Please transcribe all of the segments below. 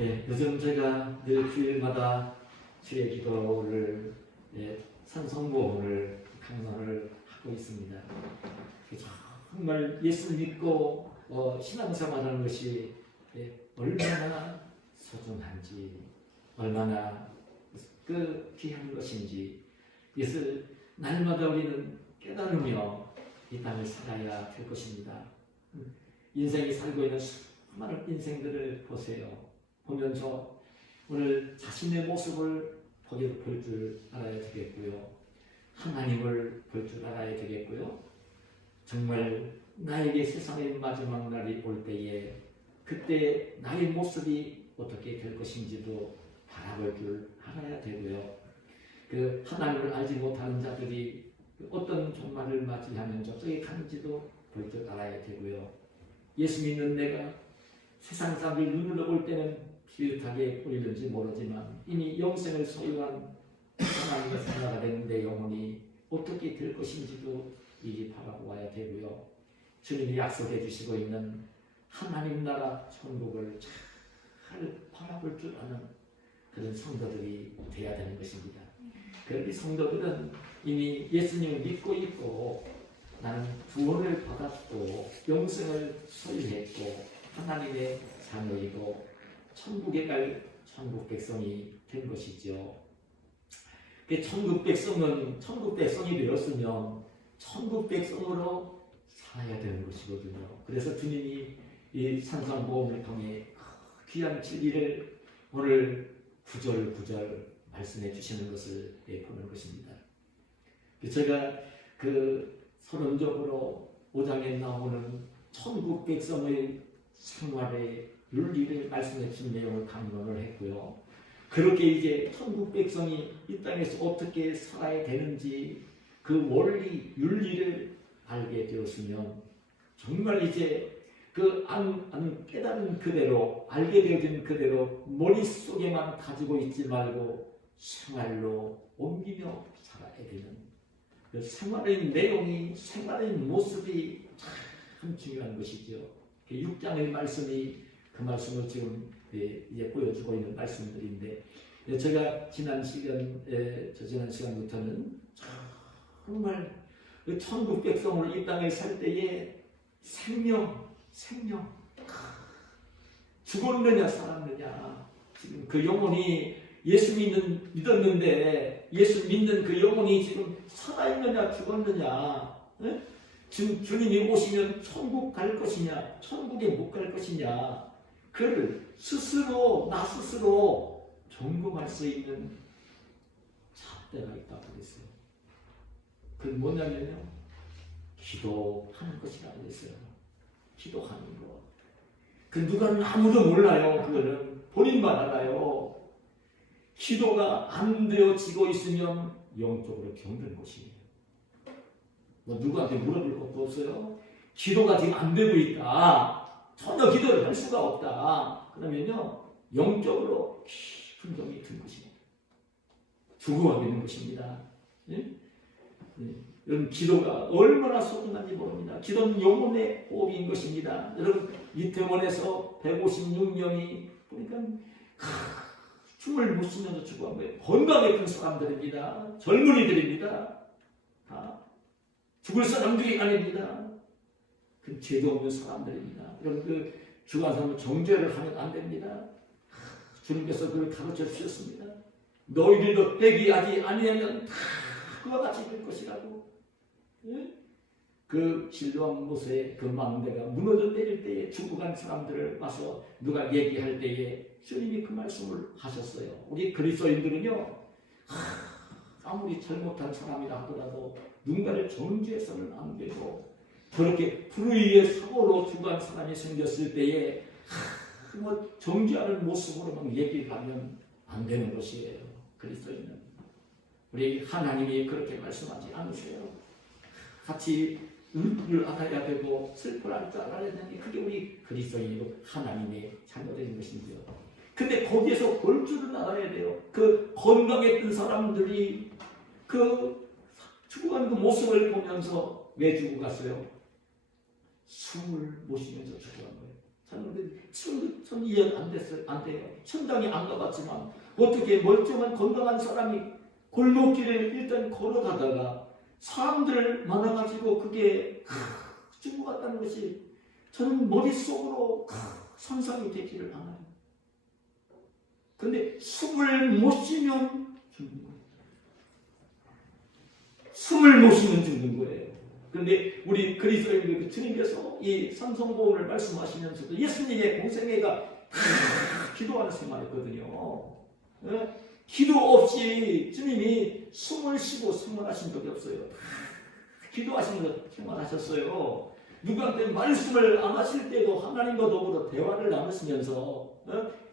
요즘 제가 늘 주일마다 주의 기도를 산성모험을 강론을 하고 있습니다. 정말 예수 믿고 신앙생활하는 것이 얼마나 소중한지, 얼마나 귀한 것인지 이것을 날마다 우리는 깨달으며 이 땅을 살아야 될 것입니다. 인생이 살고 있는 수많은 인생들을 보세요. 보면서 오늘 자신의 모습을 볼 줄 알아야 되겠고요. 하나님을 볼 줄 알아야 되겠고요. 정말 나에게 세상의 마지막 날이 올 때에 그때 나의 모습이 어떻게 될 것인지도 바라볼 줄 알아야 되고요. 그 하나님을 알지 못하는 자들이 어떤 종말을 맞이하면 저쪽에 가는지도 볼 줄 알아야 되고요. 예수 믿는 내가 세상 사람들 눈으로 볼 때는 비슷하게 보이는지 모르지만 이미 영생을 소유한 하나님의 자녀가 된 내 영혼이 어떻게 될 것인지도 이리 바라보아야 되고요. 주님이 약속해 주시고 있는 하나님 나라 천국을 잘 바라볼 줄 아는 그런 성도들이 되어야 되는 것입니다. 그런데 성도들은 이미 예수님을 믿고 있고 나는 구원을 받았고 영생을 소유했고 하나님의 자녀이고 천국에 갈 천국 백성이 된 것이죠. 천국 백성이 되었으면 천국 백성으로 살아야 되는 것이거든요. 그래서 주님이 이 산상보험을 통해 귀한 진리를 오늘 구절 말씀해 주시는 것을 보는 것입니다. 제가 서론적으로 5장에 나오는 천국 백성의 생활의 윤리를 말씀해 주신 내용을 강론을 했고요. 그렇게 이제 천국 백성이 이 땅에서 어떻게 살아야 되는지 그 원리, 윤리를 알게 되었으면 정말 이제 깨달은 그대로, 알게 되어진 그대로 머릿속에만 가지고 있지 말고 생활로 옮기며 살아야 되는 그 생활의 내용이, 생활의 모습이 참 중요한 것이죠. 6장의 말씀이 그 말씀을 지금 이제 보여주고 있는 말씀들인데, 제가 지난 시간부터는 정말 천국 백성으로 이 땅에 살 때에 생명 죽었느냐 살았느냐, 지금 그 영혼이 예수 믿었는데 예수 믿는 그 영혼이 지금 살아있느냐 죽었느냐, 주님이 오시면 천국 갈 것이냐 천국에 못 갈 것이냐, 그를 나 스스로 점검할 수 있는 잣대가 있다고 그랬어요. 그건 뭐냐면요, 기도하는 것이라고 그랬어요. 기도하는 것. 누가는 아무도 몰라요. 그거는 본인만 알아요. 기도가 안 되어지고 있으면 영적으로 병든 것이에요. 누구한테 물어볼 것도 없어요. 기도가 지금 안 되고 있다, 전혀 기도를 할 수가 없다, 그러면요 영적으로 깊은 병이 든 것입니다. 죽어가고 있는 것입니다. 여러분, 기도가 얼마나 소중한지 모릅니다. 기도는 영혼의 호흡인 것입니다. 여러분, 이태원에서 156명이 보니까 춤을 못 쉬면서 죽어간 거예요. 건강했던 사람들입니다. 젊은이들입니다. 다 죽을 사람들이 아닙니다. 죄도 없는 사람들입니다. 여러분, 죽은 사람은 정죄를 하면 안 됩니다. 주님께서 그걸 가르쳐 주셨습니다. 너희들도 회개하지 아니하면 다 그와 같이 될 것이라고. 그 실로암 못에 그 망대가 무너져 내릴 때에 죽어간 사람들을 와서 누가 얘기할 때에 주님이 그 말씀을 하셨어요. 우리 그리스도인들은요, 아무리 잘못한 사람이라 하더라도 누군가를 정죄해서는 안 되고, 그렇게 불의의 사고로 죽은 사람이 생겼을 때에 정죄하는 모습으로만 얘기를 하면 안 되는 것이에요. 그리스도인은. 우리 하나님이 그렇게 말씀하지 않으세요. 같이 울분을 알아야 되고 슬퍼할 줄 알아야 되는 게 그게 우리 그리스도인이고 하나님의 자녀들인 것이지요. 근데 거기에서 볼 줄은 알아야 돼요. 그 건강했던 사람들이 죽어가는 그 모습을 보면서 왜 죽어갔어요? 숨을 못 쉬면서 죽어간 거예요. 전 이해 안 됐어요. 안 돼요. 천당에 안 가봤지만 어떻게 멀쩡한 건강한 사람이 골목길에 일단 걸어가다가 사람들 많아가지고 그게 죽어갔다는 것이 저는 머릿속으로 상상이 되지를 않아요. 근데 숨을 못 쉬면 죽는 거예요. 숨을 못 쉬면 죽는 거예요. 그런데 우리 그리스도인 주님께서 이 산성보험을 말씀하시면서도 예수님의 공생애가 기도하는 생활했거든요. 네? 기도 없이 주님이 숨을 쉬고 생활하신 적이 없어요. 기도하시면서 생활하셨어요. 누구한테 말씀을 안 하실 때도 하나님과 더불어 대화를 나누시면서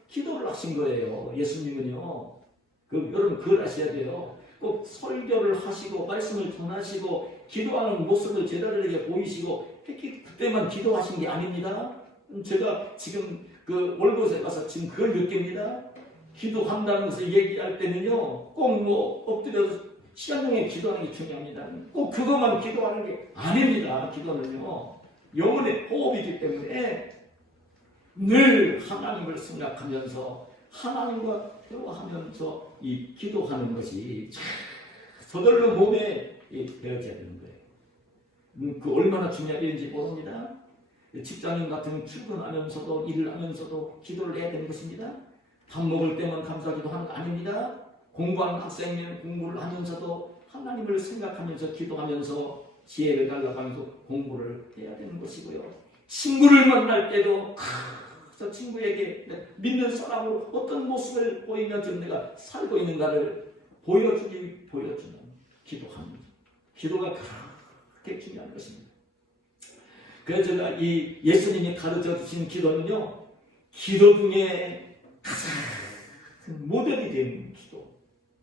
기도를 하신 거예요. 예수님은요. 여러분 그걸 아셔야 돼요. 꼭 설교를 하시고 말씀을 전하시고 기도하는 모습을 제자들에게 보이시고 그때만 기도하신 게 아닙니다. 제가 지금 월곶에 가서 지금 그걸 느낍니다. 기도한다는 것을 얘기할 때는요, 꼭 엎드려서 시간동에 기도하는 게 중요합니다. 꼭 그것만 기도하는 게 아닙니다. 기도는요, 영혼의 호흡이기 때문에 늘 하나님을 생각하면서 하나님과 대화하면서 이 기도하는 것이 저절로 몸에 배어져야 되는 거예요. 그 얼마나 중요한지 모릅니다. 직장인 같은 출근하면서도 일을 하면서도 기도를 해야 되는 것입니다. 밥 먹을 때만 감사기도 하는 거 아닙니다. 공부하는 학생이면 공부를 하면서도 하나님을 생각하면서 기도하면서 지혜를 달라고 하면서 공부를 해야 되는 것이고요. 친구를 만날 때도 저 친구에게 믿는 사람으로 어떤 모습을 보이며 지금 내가 살고 있는가를 보여주는 기도합니다. 기도가 그렇게 중요한 것입니다. 그래서 제가 이 예수님이 가르쳐 주신 기도는요, 기도 중에 가장 모델이 된 기도.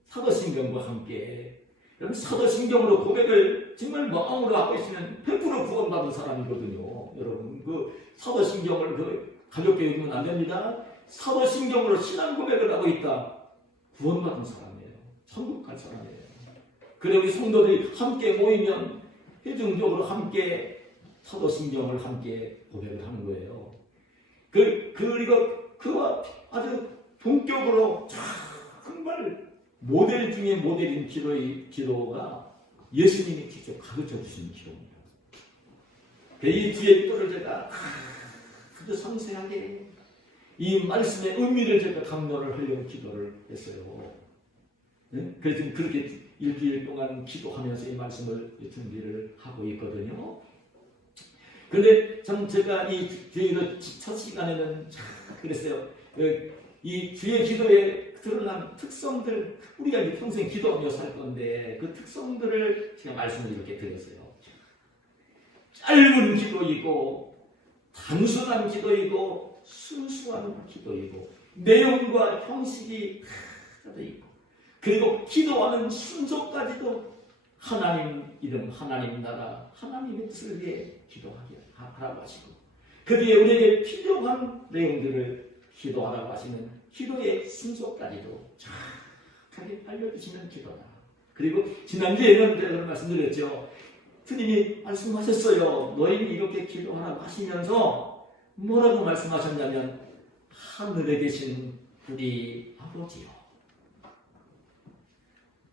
사도신경과 함께. 여러분 사도신경으로 고백을 정말 마음으로 하고 있으면 100% 구원받은 사람이거든요. 여러분 사도신경을 가볍게 읽으면 안 됩니다. 사도신경으로 신앙 고백을 하고 있다. 구원받은 사람이에요. 천국 갈 사람이에요. 그래 우리 성도들이 함께 모이면 회중적으로 함께 사도신경을 함께 고백을 하는 거예요. 그리고 그와 아주 본격으로 정말 모델 중에 모델인 기도가 예수님이 직접 가르쳐 주신 기도입니다. 이 뒤에 기도를 제가 아주 상세하게 이 말씀의 의미를 제가 강론을 하려고 기도를 했어요. 네? 그래서 그렇게 일주일 동안 기도하면서 이 말씀을 준비를 하고 있거든요. 그런데 참 제가 이 주의 첫 시간에는 그랬어요. 이 주의 기도에 드러난 특성들, 우리가 평생 기도하며 살 건데 그 특성들을 제가 말씀을 이렇게 드렸어요. 짧은 기도이고 단순한 기도이고 순수한 기도이고 내용과 형식이 하나도 있고 그리고 기도하는 순서까지도 하나님 이름, 하나님 나라, 하나님의 뜻을 위해 기도하게 하라고 하시고 그 뒤에 우리에게 필요한 내용들을 기도하라고 하시는 기도의 순서까지도 정확하게 알려주시는 기도다. 그리고 지난주에는 제가 말씀드렸죠. 주님이 말씀하셨어요. 너희는 이렇게 기도하라고 하시면서 뭐라고 말씀하셨냐면 하늘에 계신 우리 아버지요.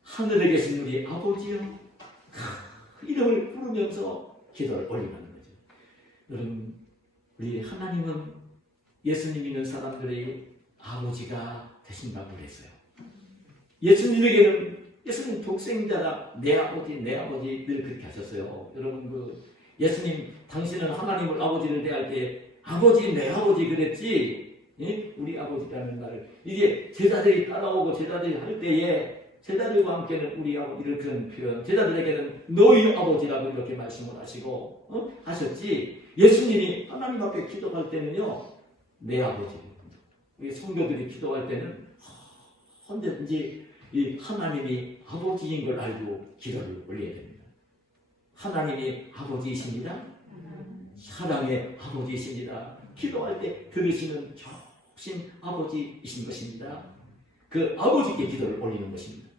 하늘에 계신 우리 아버지요. 이름을 부르면서 기도를 올리는 거죠. 여러분, 우리 하나님은 예수님 믿는 사람들의 아버지가 되신다고 그랬어요. 예수님 독생자라 내 아버지 늘 그렇게 하셨어요. 여러분 예수님 당신은 하나님을 아버지를 대할 때 아버지 내 아버지 그랬지 우리 아버지라는 말을 이게 제자들이 따라오고 제자들이 할 때에 제자들과 함께는 우리 아버지를 그런 표현 제자들에게는 너희 아버지라고 이렇게 말씀을 하시고 하셨지 예수님이 하나님 앞에 기도할 때는요 내 아버지 우리 성도들이 기도할 때는 언제든지 이 하나님이 아버지인 걸 알고 기도를 올려야 됩니다. 하나님이 아버지이십니다. 사랑의 아버지이십니다. 기도할 때 들으시는 좋으신 아버지이신 것입니다. 그 아버지께 기도를 올리는 것입니다.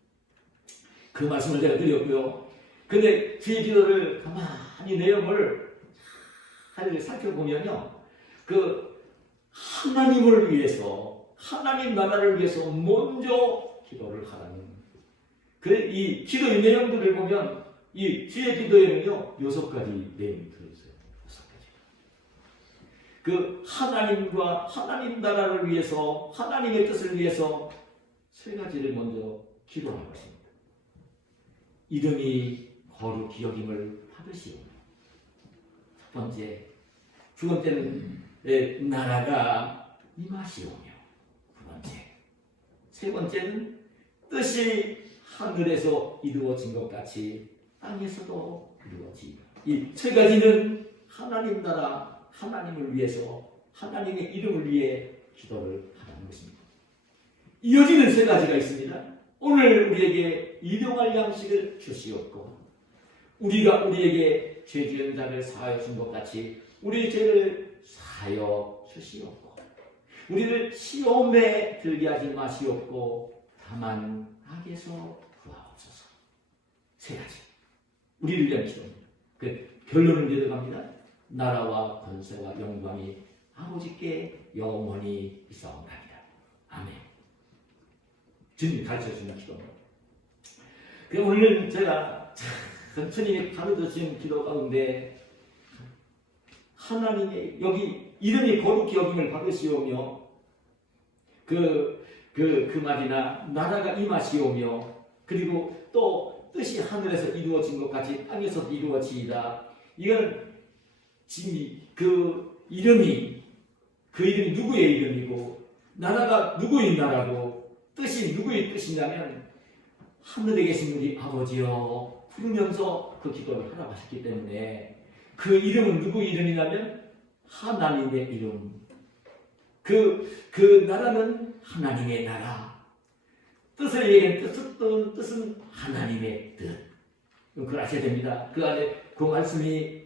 그 말씀을 제가 드렸고요. 근데 제 기도를 가만히 내용을 살펴보면요. 하나님을 위해서, 하나님 나라를 위해서 먼저 기도를 하라는, 그래, 이 기도의 내용들을 보면 이 주의 기도에는요 6가지 내용이 들어있어요. 6가지. 그 하나님과 하나님 나라를 위해서, 하나님의 뜻을 위해서 3가지를 먼저 기도하는 것입니다. 이름이 거룩히 여김을 받으시오. 첫 번째. 두 번째는 나라가 임하시오며. 두 번째. 세 번째는 뜻이 하늘에서 이루어진 것 같이 땅에서도 이루어지리라. 이 3가지는 하나님 나라, 하나님을 위해서, 하나님의 이름을 위해 기도를 하라는 것입니다. 이어지는 3가지가 있습니다. 오늘 우리에게 일용할 양식을 주시옵고, 우리가 우리에게 죄 지은 자를 사하여 준 것 같이 우리 죄를 사하여 주시옵고, 우리를 시험에 들게 하지 마시옵고, 다만 악에서 구하옵소서. 3가지. 우리를 위한 기도입니다. 그 결론은 내려갑니다. 나라와 권세와 영광이 아버지께 영원히 있사옵나이다. 아멘. 주님이 가르쳐주는 기도입니다. 그럼 오늘 제가 주님이 가르쳐주신 기도 가운데 하나님의 여기 이름이 거룩히 여김을 받으시오며 그 말이나 나라가 임하시오며 그리고 또 뜻이 하늘에서 이루어진 것 같이 땅에서도 이루어지이다. 이건 그 이름이 누구의 이름이고 나라가 누구의 나라고 뜻이 누구의 뜻이냐면 하늘에 계신 우리 아버지여 부르면서 그 기도를 하라고 하셨기 때문에 그 이름은 누구의 이름이냐면 하나님의 이름. 그 나라는 하나님의 나라. 뜻을 얘기하는 뜻은 하나님의 뜻. 그걸 아셔야 됩니다. 그 안에 그 말씀이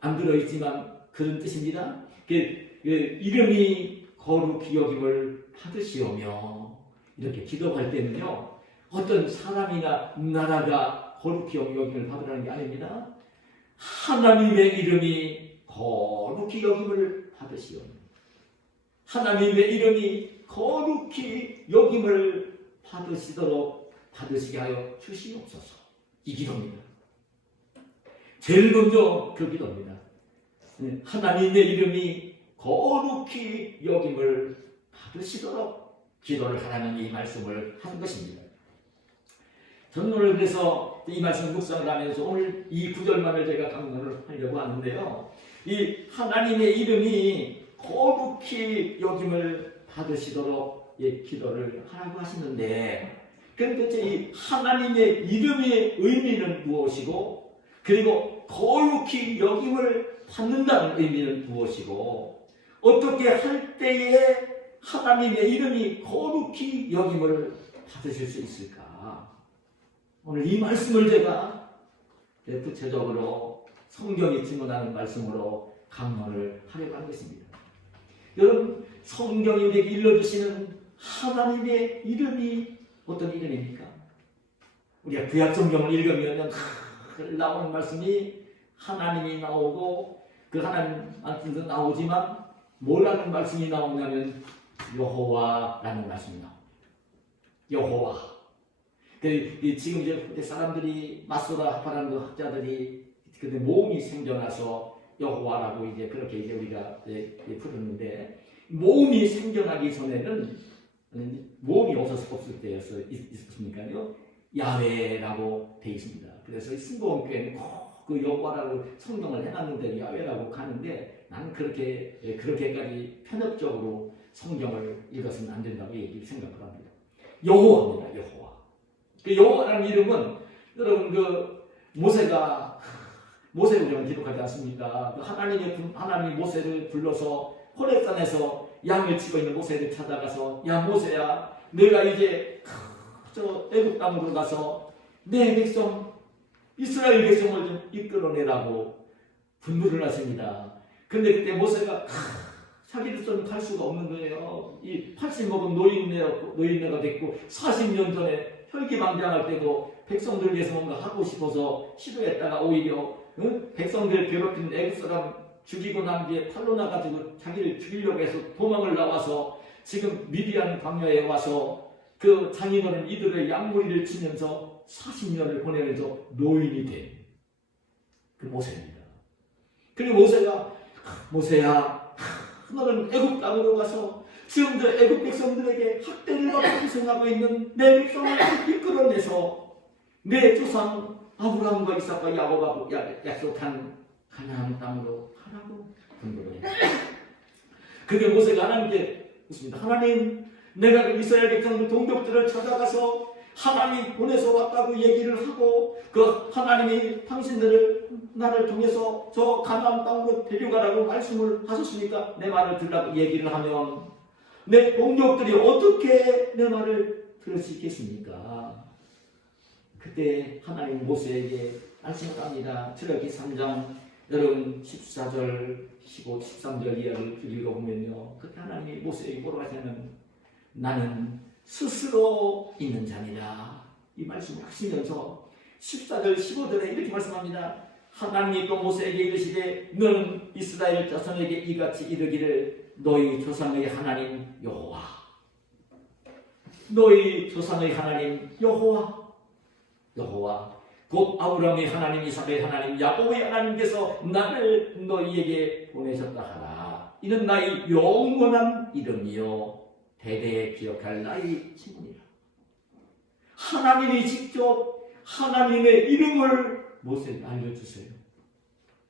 안 들어있지만 그런 뜻입니다. 이름이 거룩히 여김을 받으시오며 이렇게 기도할 때는요 어떤 사람이나 나라가 거룩히 여김을 받으라는 게 아닙니다. 하나님의 이름이 거룩히 여김을 받으시오며 하나님의 이름이 거룩히 여김을 받으시게 하여 주시옵소서. 이 기도입니다. 제일 먼저 그 기도입니다. 하나님의 이름이 거룩히 여김을 받으시도록 기도를 하라는 이 말씀을 한 것입니다. 저는 오늘 그래서 이 말씀 묵상을 하면서 오늘 이 구절만을 제가 강론을 하려고 하는데요. 이 하나님의 이름이 거룩히 여김을 받으시도록 기도를 하라고 하시는데 그럼 도대체 이 하나님의 이름의 의미는 무엇이고 그리고 거룩히 여김을 받는다는 의미는 무엇이고 어떻게 할 때에 하나님의 이름이 거룩히 여김을 받으실 수 있을까? 오늘 이 말씀을 제가 구체적으로 성경이 증언하는 말씀으로 강론을 하려고 하는 것입니다. 여러분 성경이 우리에게 일러주시는 하나님의 이름이 어떤 이름입니까? 우리가 구약 성경을 읽으면 나오는 말씀이 하나님이 나오고 그 하나님한테도 나오지만 뭐라는 말씀이 나오냐면 여호와라는 말씀이 나옵니다. 여호와. 지금 이제 사람들이 마소라 하파라는 그 학자들이 근데 모음이 생겨나서 여호와라고 이제 그렇게 이제 우리가 부르는데 모음이 생겨나기 전에는 모음이 없을 때였으니까요. 야훼라고 되어 있습니다. 그래서 승고원 교회는 꼭 그 여호와라고 성경을 해놨는데 야훼라고 가는데 나는 그렇게까지 편협적으로 성경을 읽어서는 안 된다고 생각을 합니다. 여호와입니다. 여호와. 그 여호와라는 이름은 여러분 모세가 우리가 기록하지 않습니까? 하나님이 모세를 불러서 호렙산에서 양을 치고 있는 모세를 찾아가서 야 모세야 내가 이제 저 애굽 땅으로 가서 내 백성 이스라엘 백성을 좀 이끌어내라고 분노를 하십니다. 근데 그때 모세가 자기로서는 갈 수가 없는 거예요. 이 80 먹은 노인네가 됐고 40년 전에 혈기방장할 때도 백성들 위해서 뭔가 하고 싶어서 시도했다가 오히려 백성들 괴롭힌 애굽 사람 죽이고 난 뒤에 팔로 나가지고 자기를 죽이려고 해서 도망을 나와서 지금 미디안 광야에 와서 그 장인어른 이들의 양무리를 치면서 40년을 보내면서 노인이 된 그 모세입니다. 그리고 모세가 모세야 너는 애굽 땅으로 가서 지금 저 애굽 백성들에게 학대를 받고 희생하고 있는 내 백성을 이끌어내서 내 조상 아브라함과 이삭과 야곱하고 약속한 가나안 땅으로 가라고 권고를 했다. 그게 모세가 하나님께 묻습니다. 하나님, 내가 이스라엘 백성들 동족들을 찾아가서 하나님이 보내서 왔다고 얘기를 하고 그 하나님이 당신들을 나를 통해서 저 가나안 땅으로 데려가라고 말씀을 하셨으니까 내 말을 들으라고 얘기를 하면 내 동족들이 어떻게 내 말을 들을 수 있겠습니까? 그때 하나님 모세에게 말씀을 합니다. 출애굽기 3장 여러분 14절, 15, 13절 이하를 읽어보면요. 그때 하나님이 모세에게 뭐라고 하냐면 나는 스스로 있는 자니라. 이 말씀을 하시면서 14절, 15절에 이렇게 말씀합니다. 하나님이 또 모세에게 이르시되 너는 이스라엘 자손에게 이같이 이르기를 너희 조상의 하나님 여호와 너희 조상의 하나님 여호와 곧 아브라함의 하나님, 이삭의 하나님, 야곱의 하나님께서 나를 너희에게 보내셨다 하라. 이는 나의 영원한 이름이요 대대에 기억할 나의 칭이라. 하나님이 직접 하나님의 이름을 모세에게 알려주세요.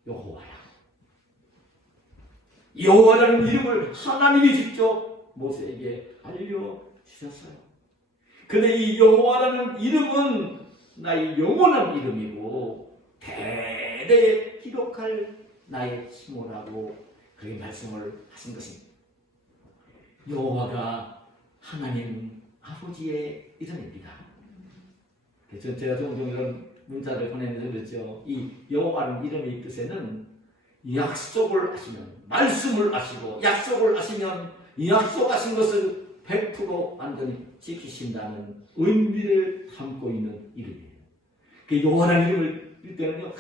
여호와야. 여호와라는 이름을 하나님이 직접 모세에게 알려주셨어요. 근데 이 여호와라는 이름은 나의 영원한 이름이고 대대에 기록할 나의 칭호라고 그렇게 말씀을 하신 것입니다. 여호와가 하나님 아버지의 이름입니다. 그래서 제가 종종 이런 문자를 보내면서 그랬죠. 이 여호와라는 이름의 뜻에는 약속을 하시면 말씀을 하시고 약속을 하시면 약속하신 것을 100% 완전히 지키신다는 의미를 담고 있는 이름이에요. 그 여호와라는 이름을 읽을 때는요,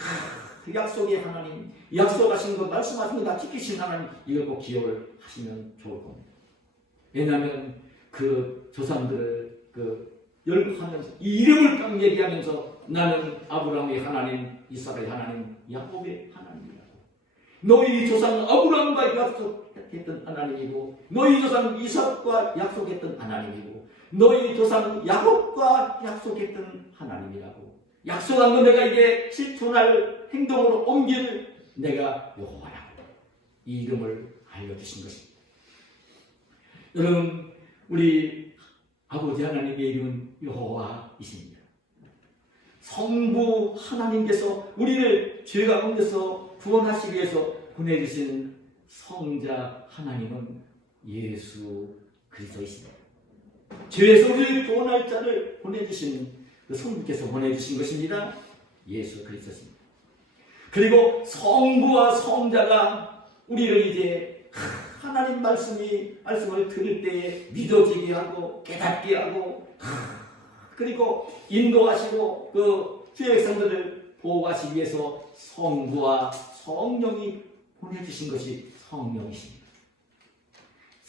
그 약속의 하나님, 약속하신 것, 말씀하신 것 다 지키신 하나님, 이걸 꼭 기억을 하시면 좋을 겁니다. 왜냐하면 그 조상들을 열거하면서 이 이름을 딱 얘기하면서 나는 아브라함의 하나님, 이삭의 하나님, 야곱의 하나님이라고. 너희 조상 아브라함과 약속했던 하나님이고 너희 조상 이삭과 약속했던 하나님이고 너희 조상 야곱과 약속했던 하나님이라고. 약속한 거 내가 이제 실천할 행동으로 옮길 내가 여호와라고 이 이름을 알려주신 것입니다. 여러분, 우리 아버지 하나님의 이름은 여호와이십니다. 성부 하나님께서 우리를 죄 가운데서 구원하시기 위해서 보내주신 성자 하나님은 예수 그리스도이십니다. 죄에서 우리를 구원할 자를 보내주신 그 성부께서 보내주신 것입니다. 예수 그리스도입니다. 그리고 성부와 성자가 우리를 이제 하나님 말씀을 들을 때에 믿어지게 하고 깨닫게 하고 그리고 인도하시고 그 주의 백성들을 보호하시기 위해서 성부와 성령이 보내주신 것이 성령이십니다.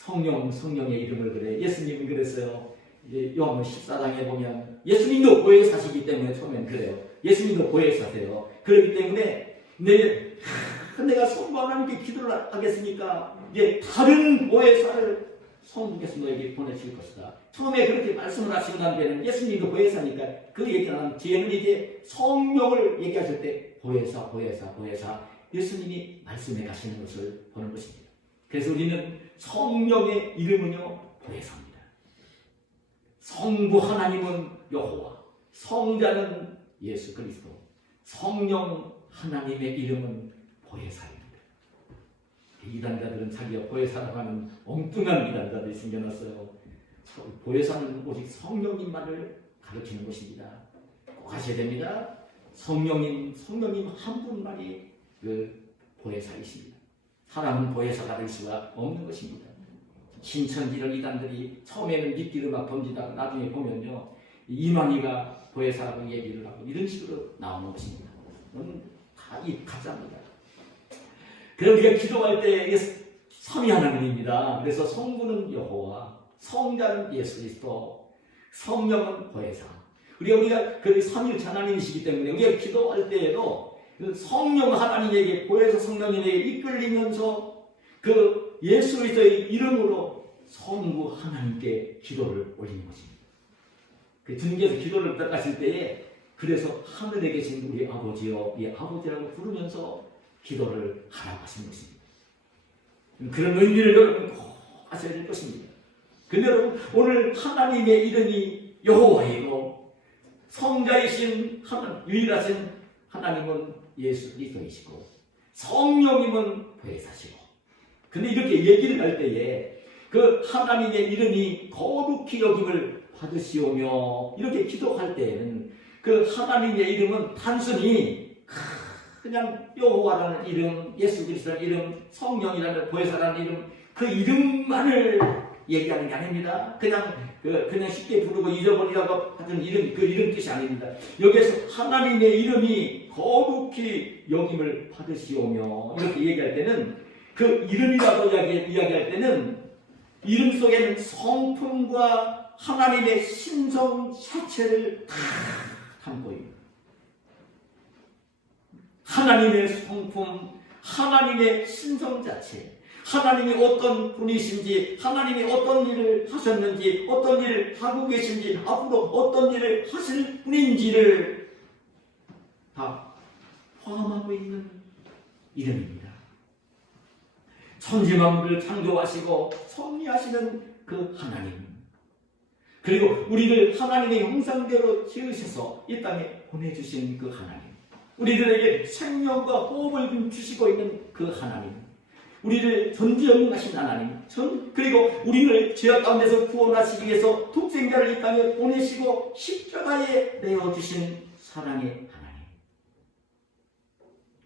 성령의 이름을 그래. 예수님이 그랬어요. 이제 요한복음 14장에 보면 예수님도 보혜사시기 때문에 처음엔 그래요. 예수님도 보혜사세요. 그렇기 때문에 내가 성부 하나님께 기도를 하겠으니까 이제 다른 보혜사를 성부께서 너에게 보내실 것이다. 처음에 그렇게 말씀을 하신 다음에는 예수님도 보혜사니까 그 얘기를 한 뒤에는 이제 성령을 얘기하실 때 보혜사 예수님이 말씀해 가시는 것을 보는 것입니다. 그래서 우리는 성령의 이름은요 보혜사입니다. 성부 하나님은 여호와, 성자는 예수 그리스도, 성령 하나님의 이름은 보혜사입니다. 이단자들은 자기가 보혜사라고 하는 엉뚱한 이단자들이 생겨났어요. 보혜사는 오직 성령님만을 가르치는 것입니다. 꼭 하셔야 됩니다. 성령님 한 분만이 그 보혜사이십니다. 사람은 보혜사가 될 수가 없는 것입니다. 신천지 이런 이단들이 처음에는 믿기를 막 던지다가 나중에 보면요 이만희가 보혜사라고 얘기를 하고 이런 식으로 나오는 것입니다. 다 이 가짜입니다. 그럼 우리가 기도할 때 삼위 하나님입니다. 그래서 성부는 여호와, 성자는 예수 그리스도, 성령은 보혜사. 우리가 그 삼위일체 하나님이시기 때문에 우리가 기도할 때에도 그 성령 하나님에게, 보혜사 성령님에게 이끌리면서 그 예수 그리스도의 이름으로 성부 하나님께 기도를 올리는 것입니다. 그 주님께서 기도를 부탁하실 때에 그래서 하늘에 계신 우리 아버지여, 이 아버지라고 부르면서 기도를 하라고 하신 것입니다. 그런 의미를 여러분 꼭 아셔야 될 것입니다. 근데 여러분, 오늘 하나님의 이름이 여호와이고 성자이신 유일하신 하나님은 예수 그리스도이시고 성령님은 보혜사시고, 근데 이렇게 얘기를 할 때에 그 하나님의 이름이 거룩히 여김을 받으시오며 이렇게 기도할 때에는 그 하나님의 이름은 단순히 그냥 여호와라는 이름, 예수 그리스도라는 이름, 성령이라는 보혜사라는 이름, 그 이름만을 얘기하는 게 아닙니다. 그냥 쉽게 부르고 잊어버리라고 하는 이름, 그 이름 뜻이 아닙니다. 여기에서 하나님의 이름이 거룩히 여김을 받으시오며 이렇게 얘기할 때는, 그 이름이라고 이야기할 때는 이름 속에는 성품과 하나님의 신성 자체를 다 담고 있습니다. 하나님의 성품, 하나님의 신성 자체, 하나님이 어떤 분이신지, 하나님이 어떤 일을 하셨는지, 어떤 일을 하고 계신지, 앞으로 어떤 일을 하실 분인지를 다 포함하고 있는 이름입니다. 천지만물을 창조하시고 섭리하시는 그 하나님, 그리고 우리를 하나님의 형상대로 지으셔서 이 땅에 보내주신 그 하나님, 우리들에게 생명과 호흡을 주시고 있는 그 하나님, 우리를 전지전능하신 하나님, 그리고 우리를 죄악 가운데서 구원하시기 위해서 독생자를 이 땅에 보내시고 십자가에 내어주신 사랑의 하나님,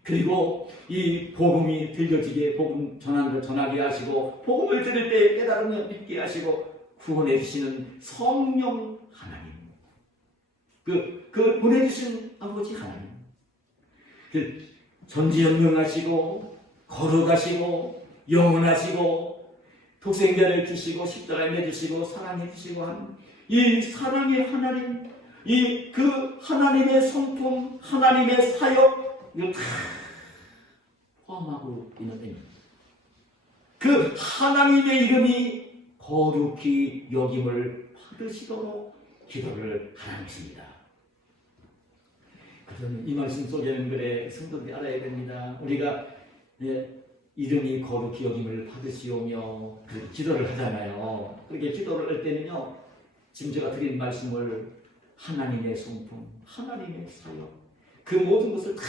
그리고 이 복음이 들려지게 복음 전하게 하시고 복음을 들을 때 깨달으며 믿게 하시고 구원해 주시는 성령 하나님, 그 보내주신 아버지 하나님, 그 전지전능하시고 거룩하시고 영원하시고 독생자를 주시고 십자가에 내주시고 사랑해 주시고 한 이 사랑의 하나님, 이 그 하나님의 성품, 하나님의 사역, 이걸 다 포함하고 있는 의미입니다. 그 하나님의 이름이 거룩히 여김을 받으시도록 기도를 하는 것입니다. 그래서 이 말씀 속에는 그래 성도들이 알아야 됩니다. 우리가 이름이 거룩히 여김을 받으시오며 기도를 하잖아요. 그렇게 기도를 할 때는요, 지금 제가 드린 말씀을 하나님의 성품, 하나님의 사역, 그 모든 것을 다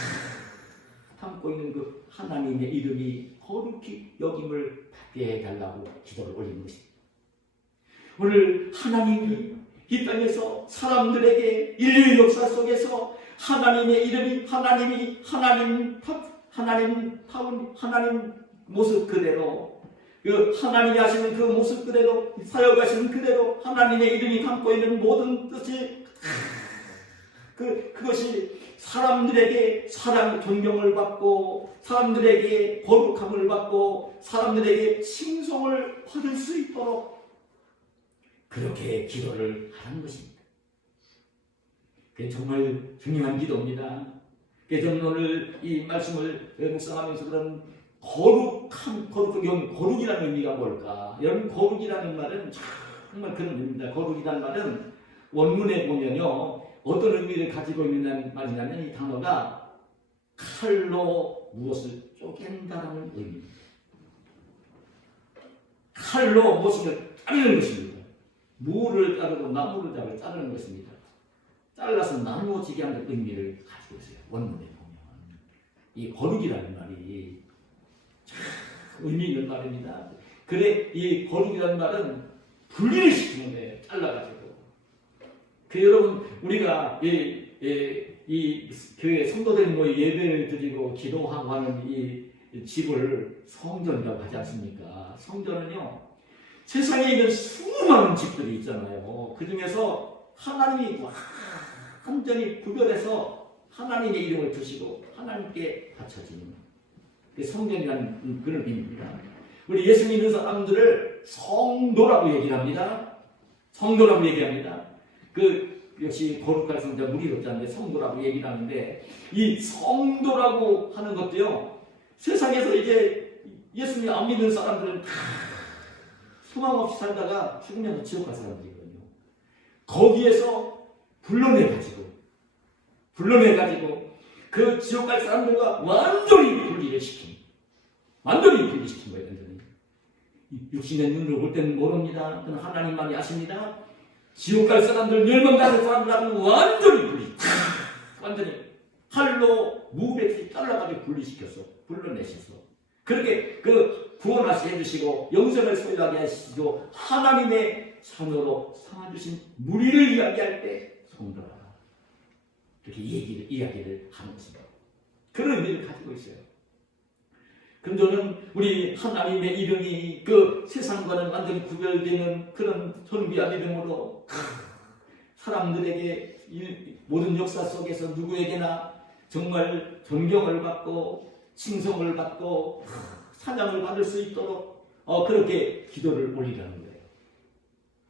담고 있는 그 하나님의 이름이 거룩히 여김을 받게 해달라고 기도를 올리는 것입니다. 오늘 하나님이 이 땅에서 사람들에게 인류 역사 속에서 하나님의 이름이 하나님 모습 그대로, 그 하나님이 하시는 그 모습 그대로, 사역하시는 그대로 하나님의 이름이 담고 있는 모든 뜻이 그것이 사람들에게 사랑, 존경을 받고 사람들에게 거룩함을 받고 사람들에게 칭송을 받을 수 있도록 그렇게 기도를 하는 것입니다. 그게 정말 중요한 기도입니다. 그래서 저는 오늘 이 말씀을 묵상하면서 그런 거룩이라는 의미가 뭘까? 여러분, 거룩이라는 말은 정말 그런 의미입니다. 거룩이라는 말은 원문에 보면요, 어떤 의미를 가지고 있는 말이냐면 이 단어가 칼로 무엇을 쪼갠다라는 의미입니다. 칼로 무엇을 자르는 것입니다. 무를 자르고 나무를 자르는 것입니다. 잘라서 나누어지게 하는 의미를 가지고 있어요. 원문에 보면 이 거룩이라는 말이 참 의미 있는 말입니다. 그래, 이 거룩이라는 말은 분리를 시키는 거예요. 잘라가지고. 여러분, 우리가 이 교회 성도들이 예배를 드리고 기도하고 하는 이 집을 성전이라고 하지 않습니까? 성전은요, 세상에 있는 수많은 집들이 있잖아요. 그 중에서 하나님이 완전히 구별해서 하나님의 이름을 두시고 하나님께 바쳐지는 성전이라는 그런 의미입니다. 우리 예수 믿는 사람들을 성도라고 얘기를 합니다. 성도라고 얘기합니다. 역시 거룩할 성자 무리롭자인데 성도라고 얘기를 하는데, 이 성도라고 하는 것도요, 세상에서 이제 예수님 안 믿는 사람들은 다 소망 없이 살다가 죽으면 지옥 갈 사람들이거든요. 거기에서 불러내가지고 그 지옥 갈 사람들과 완전히 분리시킨 거예요. 완전히. 육신의 눈으로 볼 때는 모릅니다. 그건 하나님만이 아십니다. 지옥 갈 사람들, 멸망당할 사람들하고는 완전히 칼로 무배틀이 잘라가지고 불러내셔서 그렇게 구원하시 해주시고 영생을 소유하게 하시고 하나님의 자녀로 삼아주신 무리를 이야기할 때 성도라, 이렇게 이야기를 하는 것입니다. 그런 의미를 가지고 있어요. 그럼 저는 우리 하나님의 이름이 세상과는 완전히 구별되는 그런 존귀한 이름으로 사람들에게 모든 역사 속에서 누구에게나 정말 존경을 받고 칭송을 받고 사랑을 받을 수 있도록 그렇게 기도를 올리라는 거예요.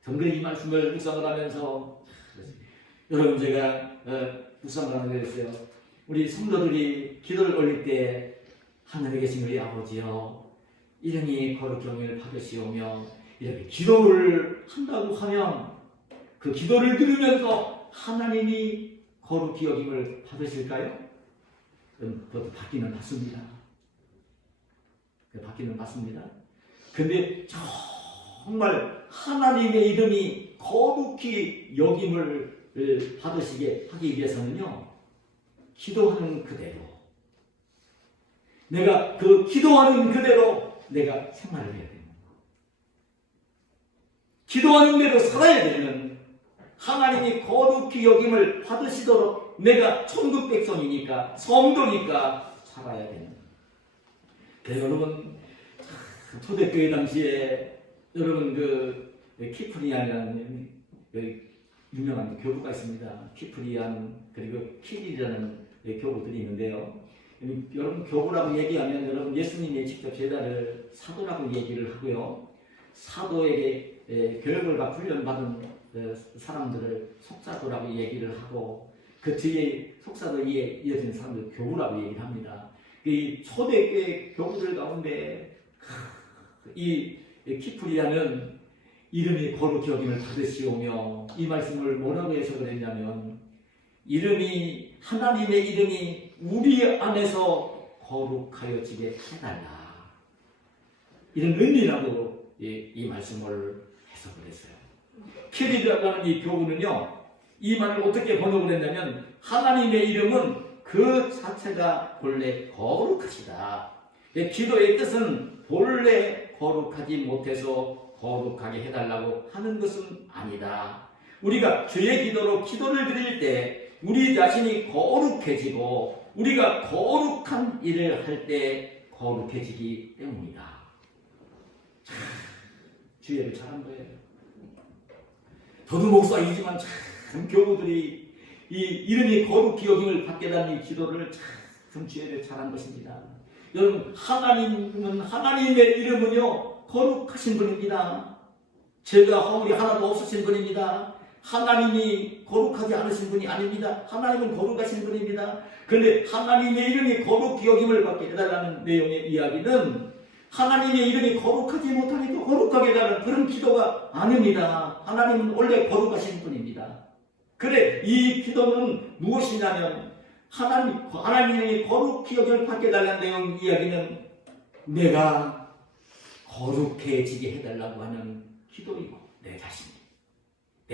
정말 이 말씀을 묵상을 하면서 여러분, 제가 묵상을 하는 거였어요. 우리 성도들이 기도를 올릴 때 하늘에 계신 우리 아버지여, 이름이 거룩히 여김을 받으시오며, 이렇게 기도를 한다고 하면 그 기도를 들으면서 하나님이 거룩히 여김을 받으실까요? 그것도 받기는 받습니다. 근데 정말 하나님의 이름이 거룩히 여김을 받으시게 하기 위해서는요, 기도하는 그대로, 내가 기도하는 그대로 내가 생활을 해야 됩니다. 기도하는 대로 살아야 되는, 하나님이 거룩히 여김을 받으시도록 내가 천국 백성이니까, 성도니까 살아야 되는. 그래서 여러분, 초대교회 당시에 여러분 키프리안이라는 유명한 교부가 있습니다. 키프리안 그리고 킬이라는 교부들이 있는데요. 여러분, 교부라고 얘기하면 여러분 예수님이 직접 제자를 사도라고 얘기를 하고요. 사도에게 교육을 받고 훈련받은 사람들을 속사도라고 얘기를 하고, 그 뒤에 속사도에 이어지는 사람들 교부라고 얘기를 합니다. 이 초대교회 교부들 가운데 이 키프리아는 이름이 거룩히 여김을 받으시오며, 이 말씀을 뭐라고 해서 그랬냐면, 하나님의 이름이 우리 안에서 거룩하여지게 해달라, 이런 의미라고 이 말씀을 해석을 했어요. 키리라고 하는 이 교부는요, 이 말을 어떻게 번역을 했냐면, 하나님의 이름은 그 자체가 본래 거룩하시다. 기도의 뜻은 본래 거룩하지 못해서 거룩하게 해달라고 하는 것은 아니다. 우리가 주의 기도로 기도를 드릴 때 우리 자신이 거룩해지고 우리가 거룩한 일을 할 때 거룩해지기 때문이다. 주의를 잘한 거예요. 저도 목사이지만 참 교우들이 이 이름이 거룩히 여김을 받게 되는 이 기도를 참 주의를 잘한 것입니다. 여러분, 하나님의 이름은요 거룩하신 분입니다. 죄가 허물이 하나도 없으신 분입니다. 하나님이 거룩하지 않으신 분이 아닙니다. 하나님은 거룩하신 분입니다. 그런데 하나님의 이름이 거룩히 여김을 받게 해달라는 내용의 이야기는 하나님의 이름이 거룩하지 못하니 또 거룩하게 해달라는 그런 기도가 아닙니다. 하나님은 원래 거룩하신 분입니다. 그래, 이 기도는 무엇이냐면 하나님이 거룩히 여김을 받게 해달라는 내용 이야기는 내가 거룩해지게 해달라고 하는 기도이고, 내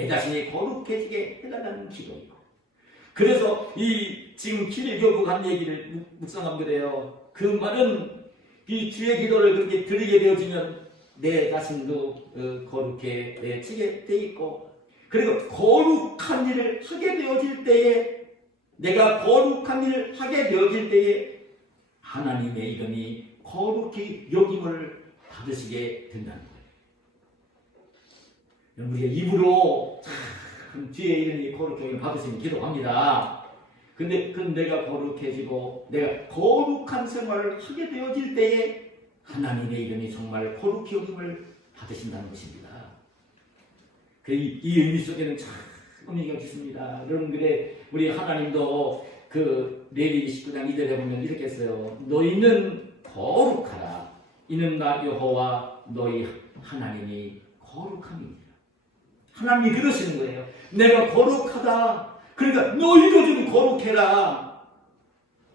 자신이 거룩해지게 해달라는 기도이고. 그래서 지금 키리교부가 한 얘기를 묵상하면 그래요. 그 말은 이 주의 기도를 그렇게 드리게 되어지면 내 자신도 거룩해지게 돼 있고, 그리고 거룩한 일을 하게 되어질 때에, 내가 거룩한 일을 하게 되어질 때에 하나님의 이름이 거룩히 여김을 받으시게 된다는 거예요. 우리가 입으로 뒤에 이름이 거룩히 여김을 받으시면 기도합니다. 근데 그 내가 거룩해지고 내가 거룩한 생활을 하게 되어질 때에 하나님의 이름이 정말 거룩히 여김을 받으신다는 것입니다. 이 의미 속에는 참 의미가 있습니다. 여러분들의 우리 하나님도 그 레위기 19장 2절에 보면 이렇게 써요. 너희는 거룩하라. 이는 나 여호와 너희 하나님이 거룩함이니라. 하나님이 그러시는 거예요. 내가 거룩하다. 그러니까 너희도 좀 거룩해라.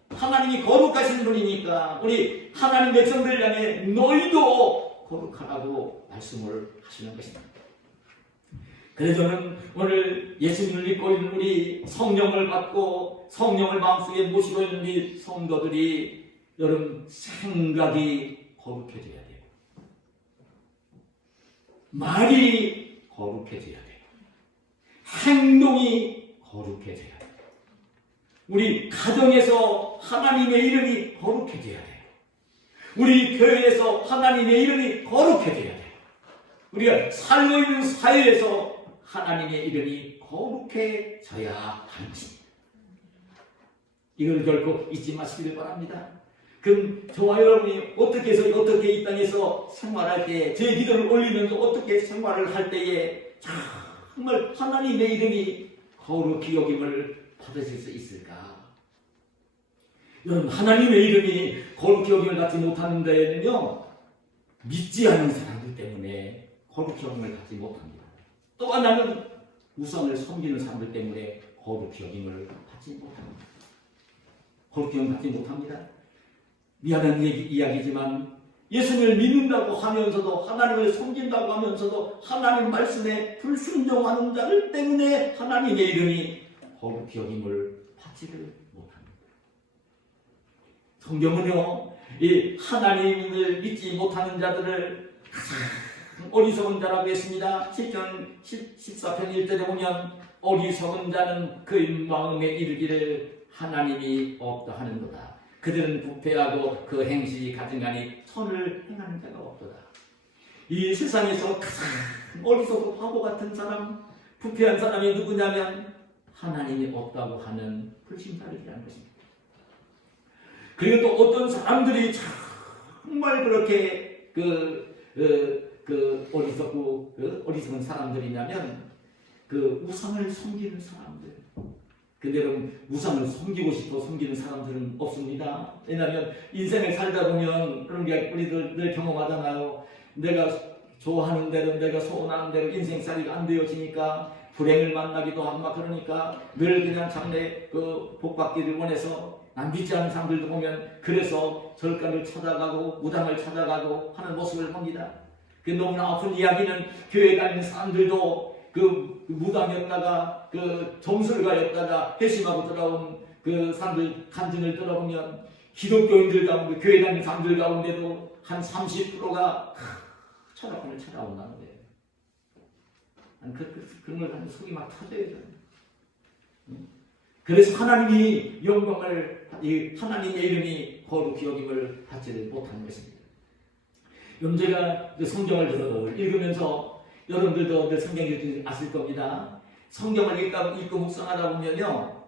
하나님이 거룩하신 분이니까 우리 하나님 백성들 향해 너희도 거룩하라고 말씀을 하시는 것입니다. 그래서 저는 오늘 예수님을 믿고 있는 우리 성령을 받고 성령을 마음속에 모시고 있는 우리 성도들이 여러분 생각이 거룩해져야 돼요. 말이 거룩해져야 돼요. 행동이 거룩해져야 돼요. 우리 가정에서 하나님의 이름이 거룩해져야 돼요. 우리 교회에서 하나님의 이름이 거룩해져야 돼요. 우리가 살고 있는 사회에서 하나님의 이름이 거룩해져야 하는 것입니다. 이걸 결코 잊지 마시길 바랍니다. 그럼 저와 여러분이 어떻게 해서 어떻게 이 땅에서 생활할 때에 제 기도를 올리면서 어떻게 생활을 할 때에 정말 하나님의 이름이 거룩히 여김을 받으실 수 있을까? 여러분 하나님의 이름이 거룩히 여김을 받지 못하는 데에는요 믿지 않는 사람들 때문에 거룩히 여김을 받지 못합니다. 또 하나는 우상을 섬기는 사람들 때문에 거룩히 여김을 받지 못합니다. 거룩히 여김을 받지 못합니다. 미안한 이야기지만 예수님을 믿는다고 하면서도 하나님을 섬긴다고 하면서도 하나님 말씀에 불순종하는 자들 때문에 하나님의 이름이 거룩히 여김을 받지를 못합니다. 성경은요 이 하나님을 믿지 못하는 자들을 어리석은 자라고 했습니다. 시편 14편 1절에 보면 어리석은 자는 그의 마음에 이르기를 하나님이 없다 하는도다. 그들은 부패하고 그 행실이 가증하니 선을 행하는 자가 없도다. 이 세상에서 가장 어리석고 바보 같은 사람, 부패한 사람이 누구냐면 하나님이 없다고 하는 불신자들이라는 것입니다. 그리고 또 어떤 사람들이 정말 그렇게 어리석은 사람들이냐면 우상을 섬기는 사람들. 근데 여러분 우상을 섬기고 싶어 섬기는 사람들은 없습니다. 왜냐하면 인생을 살다 보면 그런 게 우리들 늘 경험하잖아요. 내가 좋아하는 대로 내가 소원하는 대로 인생살이가 안 되어지니까 불행을 만나기도 하고 막 그러니까 늘 그냥 장래 복 받기를 원해서 안 믿지 않는 사람들도 보면 그래서 절간을 찾아가고 무당을 찾아가고 하는 모습을 봅니다. 그 너무나 아픈 이야기는 교회 다니는 사람들도 그 무당이었다가 그 정술가였다가 회심하고 돌아온 그 사람들 간증을 들어보면 기독교인들 가운데 교회 다니는 사람들 가운데도 한 30%가 철학관을 찾아온다는 거예요. 그런 걸 하면 속이 막 터져요. 그래서 하나님이 영광을 하나님의 이름이 거룩히 여김을 받지를 못하는 것입니다. 여러분 제가 성경을 읽으면서 여러분들도 늘 성경을 아실 겁니다. 성경을 읽고 묵상하다 보면요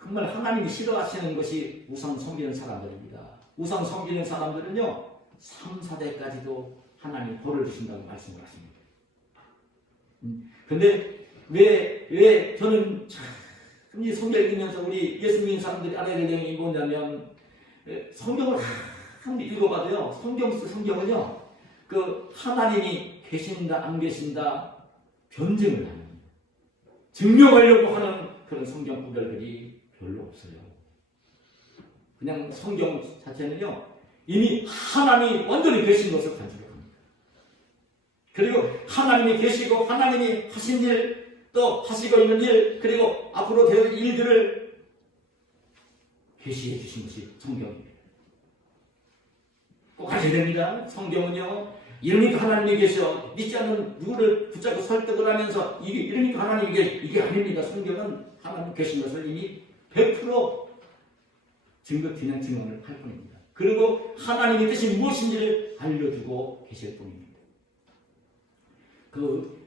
정말 하나님이 싫어하시는 것이 우상 섬기는 사람들입니다. 우상 섬기는 사람들은요 3, 4대까지도 하나님 벌을 주신다고 말씀을 하십니다. 근데 왜 저는 이 성경을 읽으면서 우리 예수 믿는 사람들이 알아야 될 내용이 뭐냐면 성경을 한번 읽어봐도요 성경은요 그 하나님이 계신다 안 계신다 변증을 하는 증명하려고 하는 그런 성경 구절들이 별로 없어요. 그냥 성경 자체는요 이미 하나님이 완전히 계신 것을 간직합니다. 그리고 하나님이 계시고 하나님이 하신 일 또 하시고 있는 일 그리고 앞으로 될 일들을 계시해 주신 것이 성경입니다. 꼭 하셔야 됩니다. 성경은요 이러니까 하나님이 계셔 믿지 않는 누구를 붙잡고 설득을 하면서 이러니까 하나님이 이게 아닙니다. 성경은 하나님 계신 것을 이미 100% 그냥 증언을 할 뿐입니다. 그리고 하나님의 뜻이 무엇인지를 알려주고 계실 뿐입니다.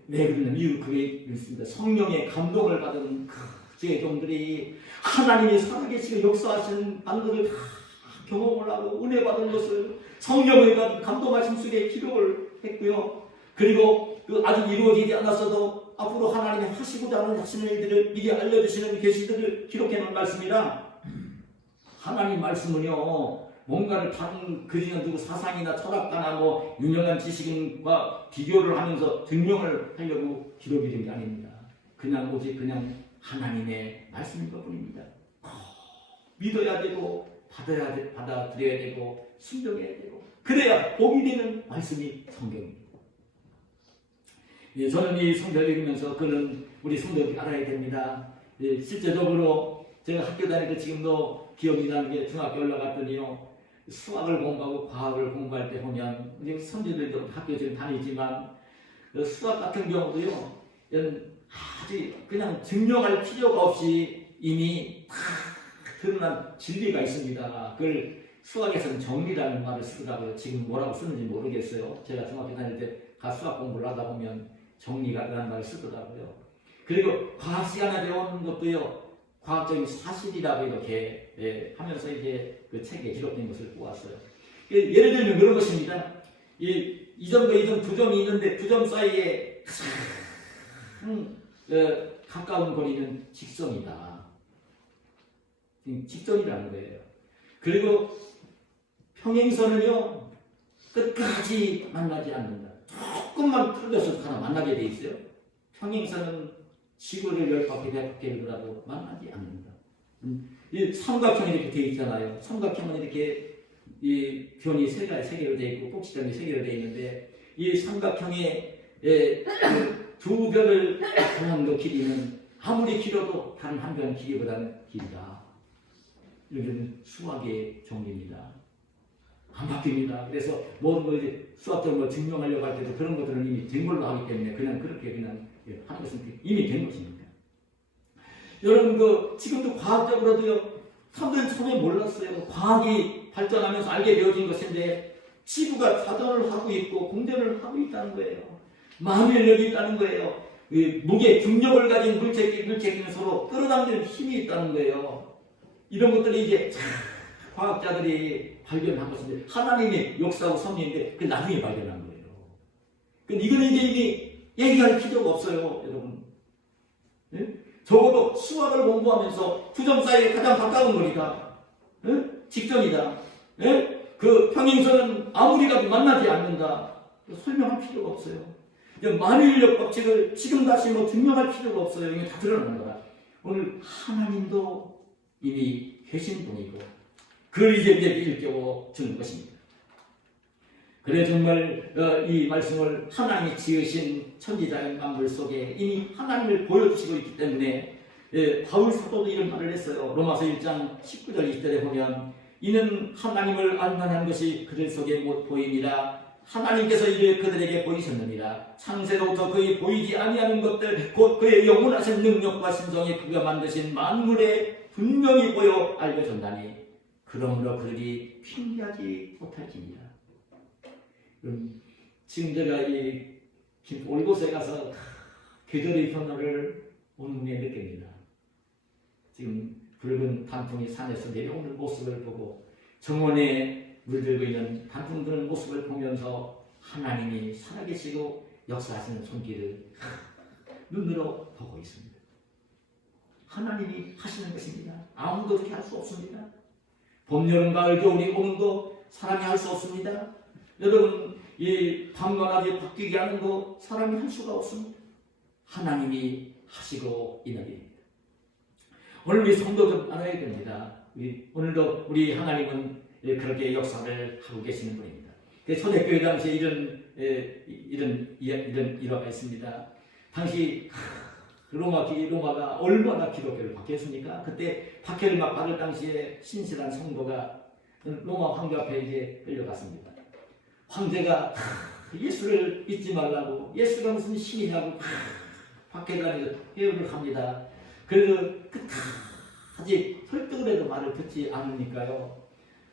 왜 그러냐면 이유 그게 있습니다. 성령의 감동을 받은 주의 종들이 하나님이 살아계시고 역사하시는 것을 다 경험을 하고 은혜 받은 것을 성령의 감동 말씀 속에 기록을 했고요. 그리고 그 아직 이루어지지 않았어도 앞으로 하나님이 하시고자 하는 하시는 일들을 미리 알려주시는 계시들을 기록해 놓은 말씀이라 하나님 말씀은요 뭔가를 다른 그리는 누구 사상이나 철학가나 뭐 유명한 지식인과 비교를 하면서 증명을 하려고 기록이 된 게 아닙니다. 그냥 오직 그냥 하나님의 말씀인 것 뿐입니다. 믿어야 되고 받아들여야 되고 순종해야 되고 그래야 복이 되는 말씀이 성경입니다. 예, 저는 이 성경을 읽으면서 그는 우리 성도들이 알아야 됩니다. 예, 실제적으로 제가 학교 다닐 때 지금도 기억이 나는 게 중학교 올라갔더니요 수학을 공부하고 과학을 공부할 때 보면 우리 선지들도 학교 지금 다니지만 수학 같은 경우도요 아주 그냥 증명할 필요가 없이 이미 다 드러난 진리가 있습니다. 그걸 수학에서는 정리라는 말을 쓰더라고요. 지금 뭐라고 쓰는지 모르겠어요. 제가 중학교 다닐 때 수학 공부를 하다 보면 정리라는 말을 쓰더라고요. 그리고 과학 시간에 배우는 것도요 과학적인 사실이라고 이렇게 하면서 이제 그 책에 기록된 것을 보았어요. 예를 들면 그런 것입니다. 이 점과 이 점 두 점이 있는데 두 점 사이에 가까운 거리는 직선이다. 직선이라는 거예요. 그리고 평행선은요 끝까지 만나지 않는다. 조금만 틀려서 하나 만나게 돼 있어요. 평행선은 지구를 10바퀴 100바퀴를 돌아도 만나지 않는다. 이 삼각형이 이렇게 되어 있잖아요. 삼각형은 이렇게 이 변이 세 개로 되어 있고 꼭지점이 3개로 되어 있는데 이 삼각형의 두 변을 하는 그 길이는 아무리 길어도 다른 한 변 길이보다는 길다. 이런 수학의 정리입니다. 안 바뀝니다. 그래서 모든 걸 이제 수학적으로 증명하려고 할 때도 그런 것들은 이미 된 걸로 하기 때문에 그냥 그렇게 그냥 하는 것은 이미 된 것입니다. 여러분 지금도 과학적으로도요 사람들은 처음에 몰랐어요. 과학이 발전하면서 알게 되어진 것인데 지구가 자전을 하고 있고 공전을 하고 있다는 거예요. 만일력이 있다는 거예요. 무게, 중력을 가진 물체끼리는 서로 끌어당기는 힘이 있다는 거예요. 이런 것들이 이제 과학자들이 발견한 것인데 하나님의 역사하고 섭리인데 그 나중에 발견한 거예요. 이거는 이제 이미 얘기할 필요가 없어요, 여러분. 네? 적어도 수학을 공부하면서 두 점 사이에 가장 가까운 거리다. 네? 직전이다. 네? 그 평행선은 아무리 가도 만나지 않는다. 설명할 필요가 없어요. 만유인력 법칙을 지금 다시 증명할 필요가 없어요. 이게 다 드러나는 거다. 오늘 하나님도 이미 계신 분이고 그를 이제 일깨워 주는 것입니다. 그래 정말 이 말씀을 하나님이 지으신 천지자연 만물 속에 이미 하나님을 보여주시고 있기 때문에 바울 사도도 이런 말을 했어요. 로마서 1장 19절 20절에 보면 이는 하나님을 알만한 것이 그들 속에 못 보이니라. 하나님께서 이를 그들에게 보이셨느니라. 창세로부터 그의 보이지 아니하는 것들 곧 그의 영원하신 능력과 신성이 그가 만드신 만물에 분명히 보여 알려졌나니 그러므로 그들이 핑계하지 못할지니라. 지금 제가 이 올곳에 가서 계절의 변화를 온몸에 느낍니다. 지금 붉은 단풍이 산에서 내려오는 모습을 보고 정원에 물들고 있는 단풍 드는 모습을 보면서 하나님이 살아계시고 역사하시는 손길을 눈으로 보고 있습니다. 하나님이 하시는 것입니다. 아무도 그렇게 할 수 없습니다. 봄, 여름, 가을, 겨울이 오는 거 사람이 할 수 없습니다. 여러분 이 밤과 낮이 바뀌게 하는 거 사람이 할 수가 없습니다. 하나님이 하시고 있는 일입니다. 오늘 우리 성도들 알아야 됩니다. 오늘도 우리 하나님은 그렇게 역사를 하고 계시는 분입니다. 초대교회 당시에 이런 일화가 있습니다. 당시 로마가 얼마나 기독교를 박해했습니까? 그때 박해를 막 받을 당시에 신실한 성도가 로마 황제 앞에 이제 끌려갔습니다. 황제가 예수를 믿지 말라고, 예수가 무슨 신이냐고 박해를 하면서 회유를 합니다. 그래도 끝까지 설득을 해도 말을 듣지 않으니까요.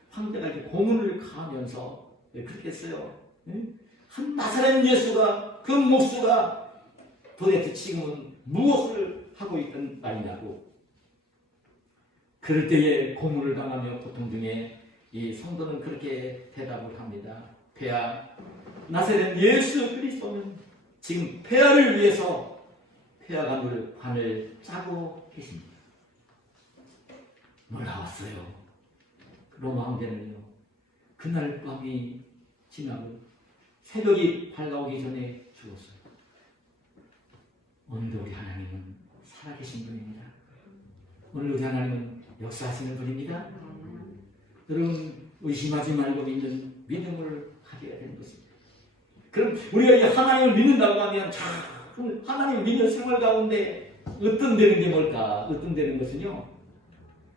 황제가 이렇게 고문을 가하면서 그렇게 했어요. 한 나사렛 예수가 그 목수가 도대체 지금은 무엇을 하고 있던 말이냐고 그럴 때에 고문을 당하며 고통 중에 이 성도는 그렇게 대답을 합니다. 폐하, 나사렛 예수 그리스도는 지금 폐하를 위해서 폐하관을 관을 짜고 계십니다. 놀라웠어요. 로마 황제는요, 그날 밤이 지나고 새벽이 밝아오기 전에 죽었어요. 오늘도 우리 하나님은 살아계신 분입니다. 오늘 우리 하나님은 역사하시는 분입니다. 여러분, 의심하지 말고 믿음을 가져야 되는 것입니다. 그럼 우리가 이 하나님을 믿는다고 하면 하나님을 믿는 생활 가운데 으뜸되는 게 뭘까? 으뜸되는 것은요,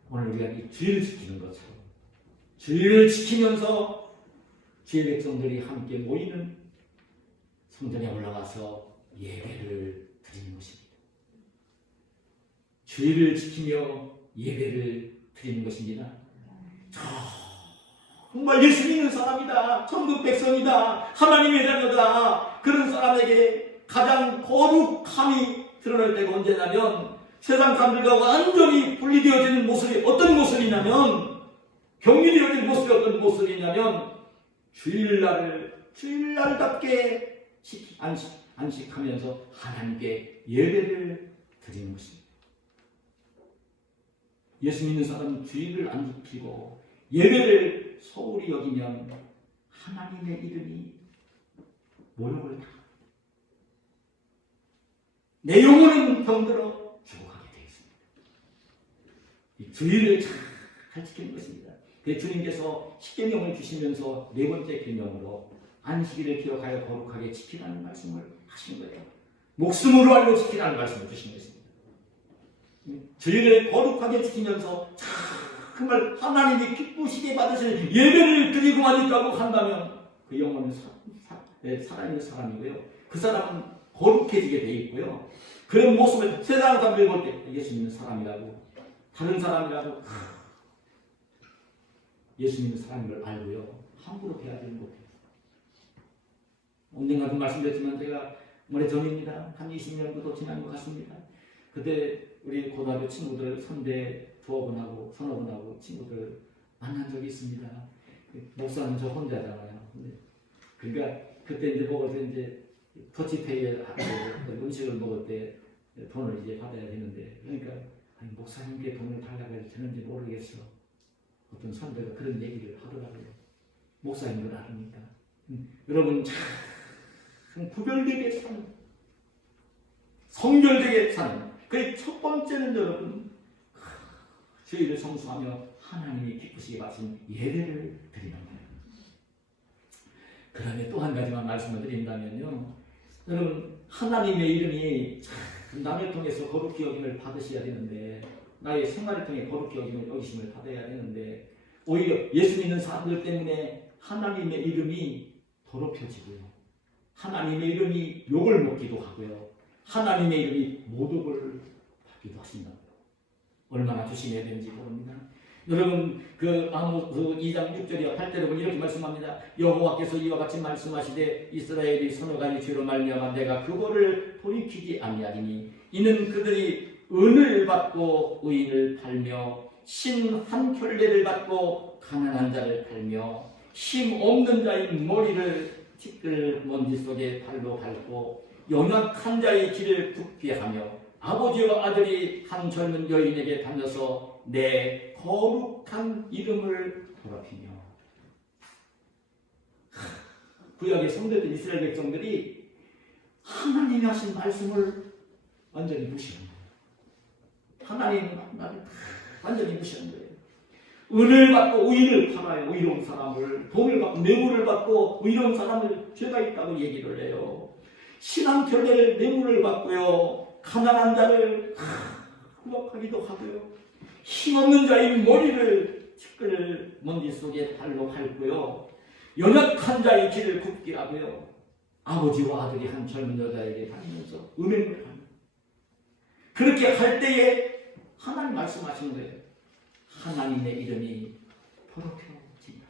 오늘 우리가 이 주의를 지키는 것처럼 주의를 지키면서 주의 백성들이 함께 모이는 성전에 올라가서 예배를 드리는 것입니다. 주의를 지키며 예배를 드리는 것입니다. 정말 예수 믿는 사람이다, 천국 백성이다, 하나님의 자녀다, 그런 사람에게 가장 거룩함이 드러날 때가 언제냐면 세상 사람들과 완전히 분리되어지는 모습이 어떤 모습이냐면, 격리되어지는 모습이 어떤 모습이냐면 주일날답게 안식하면서 하나님께 예배를 드리는 것입니다. 예수 믿는 사람은 주일을 안 지키고 예배를 소홀히 여기면 하나님의 이름이 모욕을 당합니다. 내 영혼은 병들어 죽어가게 되어 있습니다. 이 주일을 잘 지키는 것입니다. 주님께서 십계명을 주시면서 네 번째 계명으로 안식일을 기억하여 거룩하게 지키라는 말씀을 하신 거예요. 목숨으로 알고 지키라는 말씀을 주신 것입니다. 주일을 거룩하게 지키면서 정말 하나님이 기쁘시게 받으시는 예배를 드리고만 있다고 한다면 그 영혼은 살아있는 사람이고요. 그 사람은 거룩해지게 되어 있고요. 그런 모습을 세상 사람들이 볼 때 예수 믿는 사람이라고, 다른 사람이라고 예수 믿는 사람인 걸 알고요, 함부로 대하지 못해요. 언젠가도 말씀드렸지만 제가 오래전입니다. 한 20년도 지난 것 같습니다. 그때 우리 고등학교 친구들 선배 서너 분하고 친구들 만난 적이 있습니다. 목사는 저 혼자잖아요. 그러니까 그때 이제 먹을 때 이제 터치페이에 음식을 먹을 때 돈을 이제 받아야 되는데, 그러니까 아니, 목사님께 돈을 달라고 해도 되는지 모르겠어. 어떤 선배가 그런 얘기를 하더라고요. 목사님들 아닙니까? 여러분, 참 구별되게 사는, 성결되게 사는, 그 첫 번째는 여러분, 주의를 성수하며 하나님이 기쁘시게 받으신 예배를 드리는 거예요. 그 다음에 또 한 가지만 말씀을 드린다면요, 여러분, 하나님의 이름이 남을 통해서 거룩히 여김을 받으셔야 되는데, 나의 생활을 통해 거룩히 여기심을 받아야 되는데, 오히려 예수 믿는 사람들 때문에 하나님의 이름이 더럽혀지고요, 하나님의 이름이 욕을 먹기도 하고요, 하나님의 이름이 모독을 받기도 하신다고요. 얼마나 조심해야 되는지 모릅니다. 여러분, 아모스 2장 6절이와 8절에 보면 이렇게 말씀합니다. 여호와께서 이와 같이 말씀하시되 이스라엘이 서너 가지 죄로 말미암아 내가 그거를 돌이키지 아니하리니 이는 그들이 은을 받고 의인을 팔며 신 한 켤레를 받고 가난한 자를 팔며 힘 없는 자의 머리를 티끌 먼지 속에 발로 밟고 연약한 자의 길을 굽게 하며 아버지와 아들이 한 젊은 여인에게 다녀서 내 거룩한 이름을 더럽히며. 구약의 성도들 이스라엘 백성들이 하나님이 하신 말씀을 완전히 무시한 거예요. 하나님 말을 완전히 무시한 거예요. 은을 받고 의인을 팔아요. 의로운 사람을. 돈을 받고 뇌물을 받고 의로운 사람을 죄가 있다고 얘기를 해요. 신앙 결례를 뇌물을 받고요, 가난한 자를 구박하기도 하고요, 힘없는 자의 머리를 티끌 먼지 속에 발로 밟고요, 연약한 자의 길을 굽게 하고요, 아버지와 아들이 한 젊은 여자에게 다니면서 음행을 합니다. 그렇게 할 때에 하나님 말씀하시는 거예요. 하나님의 이름이 더럽혀진다.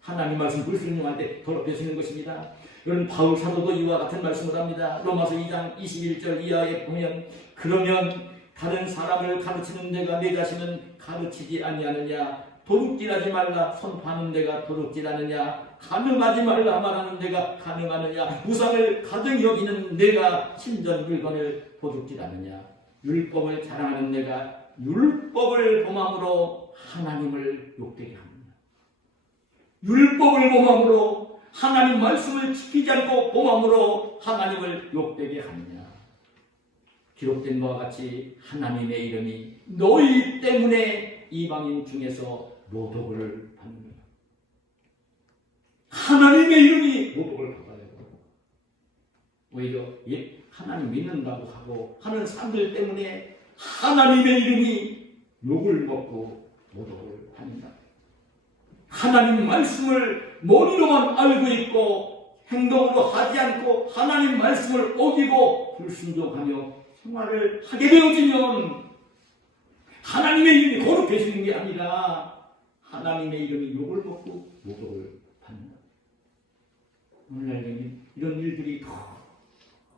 하나님 말씀 불순종할 때 더럽혀지는 것입니다. 여러분, 바울 사도도 이와 같은 말씀을 합니다. 로마서 2장 21절 이하에 보면, 그러면 다른 사람을 가르치는 내가 내 자신은 가르치지 아니하느냐? 도둑질하지 말라 선포하는 내가 도둑질하느냐? 간음하지 말라 말하는 내가 간음하느냐? 우상을 가득 여기는 내가 신전 물건을 도둑질하느냐? 율법을 자랑하는 내가 율법을 범함으로 하나님을 욕되게 하느냐? 율법을 범함으로 하나님 말씀을 지키지 않고 범함으로 하나님을 욕되게 하느냐? 기록된 바와 같이 하나님의 이름이 너희 때문에 이방인 중에서 모독을 받느냐? 하나님의 이름이 모독을 받아야 되고 오히려 하나님 믿는다고 하고 하는 사람들 때문에 하나님의 이름이 욕을 먹고 모독을 받는다. 하나님 말씀을 머리로만 알고 있고 행동으로 하지 않고 하나님 말씀을 어기고 불순종하며 생활을 하게 되어지면 하나님의 이름이 거룩해지는 게 아니라 하나님의 이름이 욕을 먹고 모독을 받는다. 오늘날 이런 일들이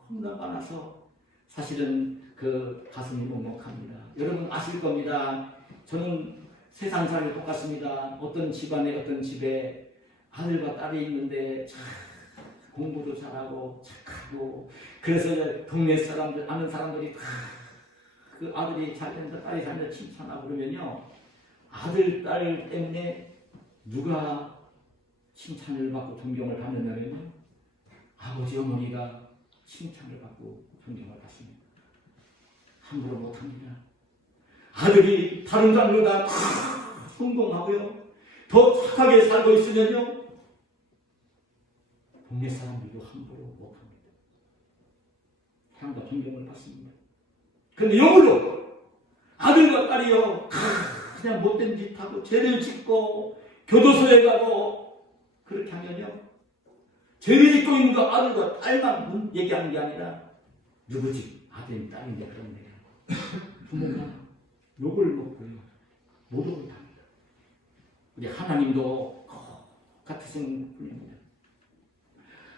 너무나 많아서 사실은 그 가슴이 먹먹합니다. 여러분 아실 겁니다. 저는 세상 사람이 똑같습니다. 어떤 집안에 어떤 집에 아들과 딸이 있는데 공부도 잘하고 착하고 그래서 동네 사람들 아는 사람들이 다 그 아들이 잘된다 딸이 잘된다 칭찬하고 그러면요 아들 딸 때문에 누가 칭찬을 받고 존경을 받느냐면요 아버지 어머니가 칭찬을 받고 존경을 받습니다. 함부로 못합니다. 아들이 다른 딸보다 성공하고요 더 착하게 살고 있으면요 동네 사람들도 함부로 못합니다. 사랑과 존경을 받습니다. 그런데 영으로 아들과 딸이요 그냥 못된 짓 하고 죄를 짓고 교도소에 가고 그렇게 하면요 죄를 짓고 있는 거 아들과 딸만 얘기하는 게 아니라 누구 집 아들인 딸인데 그런 얘기하고 부모가 욕을 먹고요 모독을 합니다. 우리 하나님도 같으신 분입니다.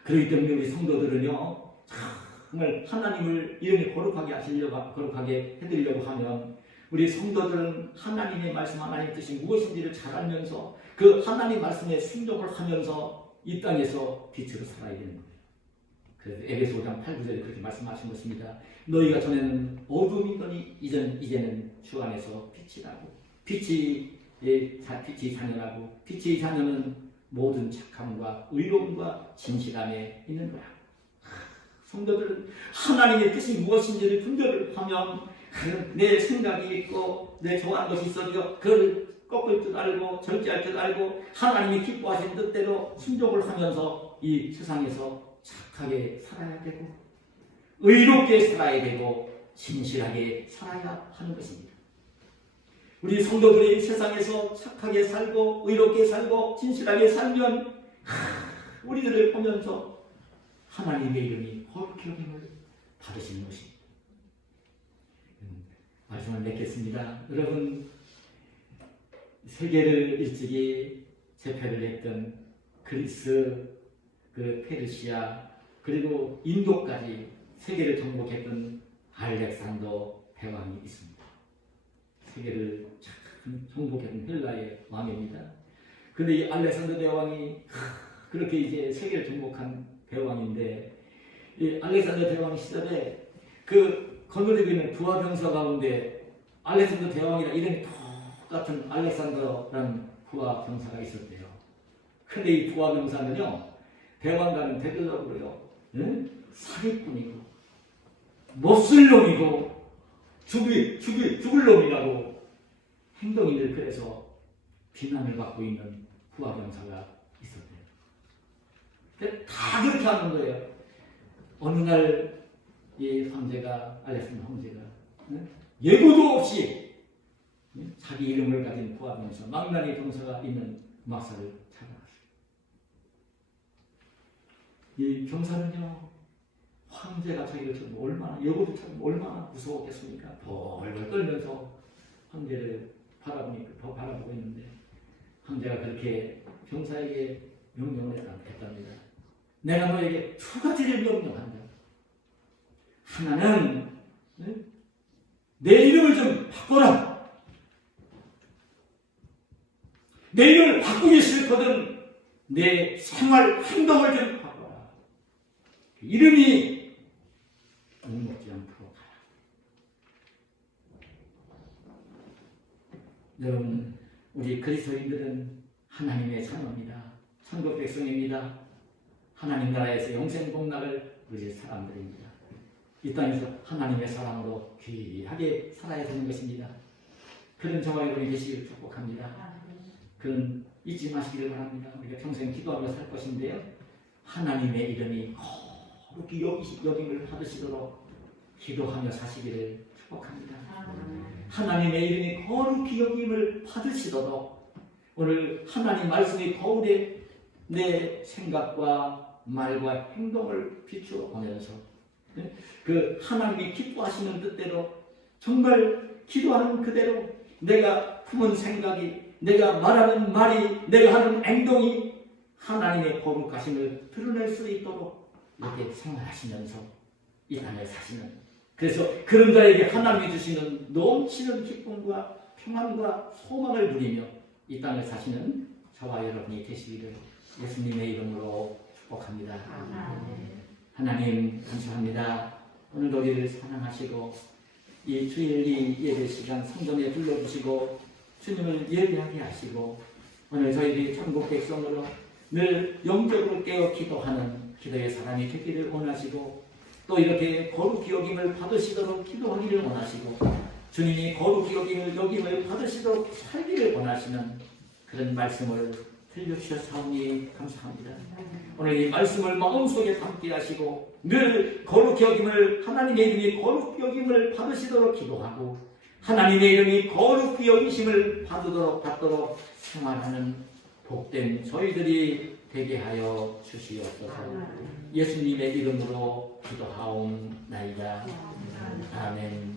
그렇기 때문에 우리 성도들은요 정말 하나님을 이름이 거룩하게 하시려고 거룩하게 해드리려고 하면 우리 성도들은 하나님의 말씀 하나님의 뜻이 무엇인지를 잘 알면서 그 하나님 말씀에 순종을 하면서 이 땅에서 빛으로 살아야 되는 거예요. 그래서 에베소 5장 8-9절에 그렇게 말씀하신 것입니다. 너희가 전에는 어둠이더니 이제는 주 안에서 빛이라고. 빛이 자녀라고. 빛이 자녀는 모든 착함과 의로움과 진실함에 있는 거야. 성도들은 하나님의 뜻이 무엇인지를 분별을 하면 내 생각이 있고 내 좋아하는 것이 있어도 그걸 꺾을 줄 알고 절제할 줄 알고 하나님이 기뻐하신 뜻대로 순종을 하면서 이 세상에서 착하게 살아야 되고 의롭게 살아야 되고 진실하게 살아야 하는 것입니다. 우리 성도들이 세상에서 착하게 살고 의롭게 살고 진실하게 살면 우리들을 보면서 하나님의 이름이 거룩히 여김을 받으시는 것입니다. 말씀을 맺겠습니다. 여러분 세계를 일찍이 제패를 했던 그리스, 그 페르시아 그리고 인도까지 세계를 정복했던 알렉산더 대왕이 있습니다. 세계를 정복했던 헬라의 왕입니다. 그런데 이 알렉산더 대왕이 그렇게 이제 세계를 정복한 대왕인데 이 알렉산더 대왕 시절에 그 거느리고 있는 부하병사 가운데 알렉산더 대왕이랑 이름이 똑같은 알렉산더라는 부하병사가 있었대요. 근데 이 부하병사는요 대왕과는 대대적으로요 사기꾼이고 못쓸 놈이고 죽을 놈이라고 행동이 늘 그래서 비난을 받고 있는 부하병사가 있었대요. 다 그렇게 하는 거예요. 어느 날 이 황제가 알렉산더 황제가 예고도 없이 자기 이름을 가진 부하병사 망나니 병사가 있는 막사를 찾아갔어요. 이 병사는요 황제가 자기를 찾으면 얼마나 예고도 찾으면 얼마나 무서웠겠습니까? 벌벌 떨면서 황제를 바라보고 있는데 황제가 그렇게 병사에게 명령을 했답니다. 내가 너에게 두 가지를 명령한다. 하나는 내 이름을 좀 바꿔라. 내 이름을 바꾸기 싫거든 내 생활 행동을 좀 바꿔라. 이름이 엉먹지 않도록 하라. 여러분, 우리 그리스도인들은 하나님의 자녀입니다. 천국 백성입니다. 하나님 나라에서 영생 복락을 누릴 사람들입니다. 이 땅에서 하나님의 사랑으로 귀하게 살아야 되는 것입니다. 그런 저와 여러분이 되시길 축복합니다. 그런 잊지 마시기를 바랍니다. 우리가 평생 기도하며 살 것인데요. 하나님의 이름이 거룩히 여김을 받으시도록 기도하며 사시기를 축복합니다. 하나님의 이름이 거룩히 여김을 받으시도록 오늘 하나님 말씀이 거울에 내 생각과 말과 행동을 비추어 보면서 그 하나님이 기뻐하시는 뜻대로 정말 기도하는 그대로 내가 품은 생각이, 내가 말하는 말이, 내가 하는 행동이 하나님의 거룩하심을 드러낼 수 있도록 이렇게 생활하시면서 이 땅에 사시는, 그래서 그런 자에게 하나님이 주시는 넘치는 기쁨과 평안과 소망을 누리며 이 땅을 사시는 저와 여러분이 되시기를 예수님의 이름으로 축복합니다. 하나님 감사합니다. 오늘도 우리를 사랑하시고 이 주일 예배 시간 성전에 불러주시고 주님을 예배하게 하시고 오늘 저희들이 천국 백성으로 늘 영적으로 깨어 기도하는 기도의 사람이 되기를 원하시고 또 이렇게 거룩히 여김을 받으시도록 기도하기를 원하시고 주님이 거룩히 여김을 받으시도록 살기를 원하시는 그런 말씀을 들려주셨사오니 감사합니다. 오늘 이 말씀을 마음속에 담게 하시고 늘 거룩히 여김을, 하나님의 이름이 거룩히 여김을 받으시도록 기도하고 하나님의 이름이 거룩히 여기심을 받도록 생활하는 복된 저희들이 되게 하여 주시옵소서. 예수님의 이름으로 기도하옵나이다. 아멘.